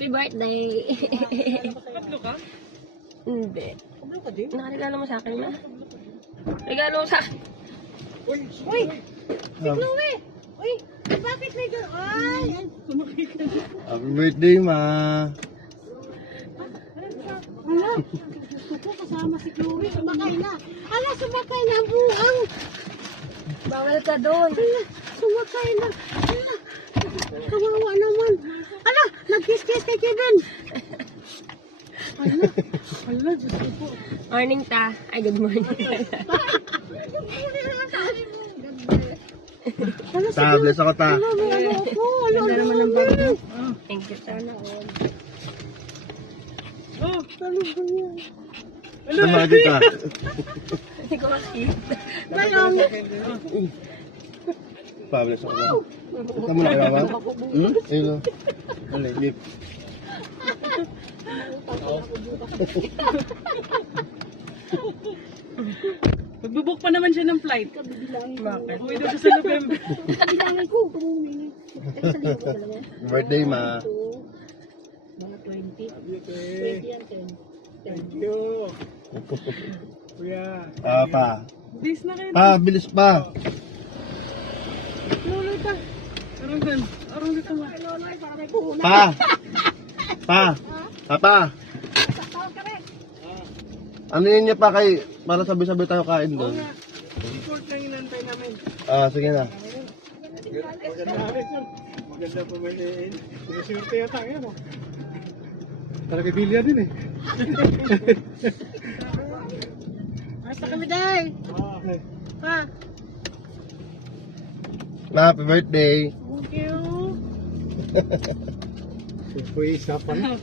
Happy birthday! Tatlo ka? Hindi. Tatlo ka din? Nakaregalo mo sa akin na? Regalo mo sa akin. Uy! Uy! Si Chloe! Uy! Bakit may gano'n? Ay! Sumakay ka na. Happy birthday, ma. Ala! Gusto ko kasama si Chloe. Sumakay na. Ala! Sumakay na ang buhang! Bawal ka doon. Ala! Sumakay na. Ala! Kawawa naman. Ala! Nag-kiss-kiss kay Kevin. Ala! Ala! Diyos ko po. Morning ta. Ay, good morning. Ala! Si Ta, bless ako, ta. Ala! May ano ako. Ala! Ganda naman ng bag mo. Thank you, sana. Oh! Ano ba yan? Sama kita. Hindi ko makita. Balong! Pa, bless ako. Kita mo na kaya, ma? Ayun, o. Ano, lip. Magbubook pa naman siya ng flight. Bakit? Uwi daw siya sa November. Bilangin ko. Kumumin. Birthday, ma. Mga 20. 20 yan, 10. Thank you. Kuya. Pa. Days na kayo. Pa, bilis pa. Lolo ta. Arong dan. Arong dito ma. Lolo ay para may puhunan. Pa. Pa. Papa. Tawag ka rin. Ano yun niya pa kay, para sabi-sabi tayo kain doon. Report lang inantay namin. Sige na. Maganda po may sinuswerte yata yan o. Talaga bilya din eh. Basta kami day. Pa. Ma, happy birthday. Thank you. Isa pa na.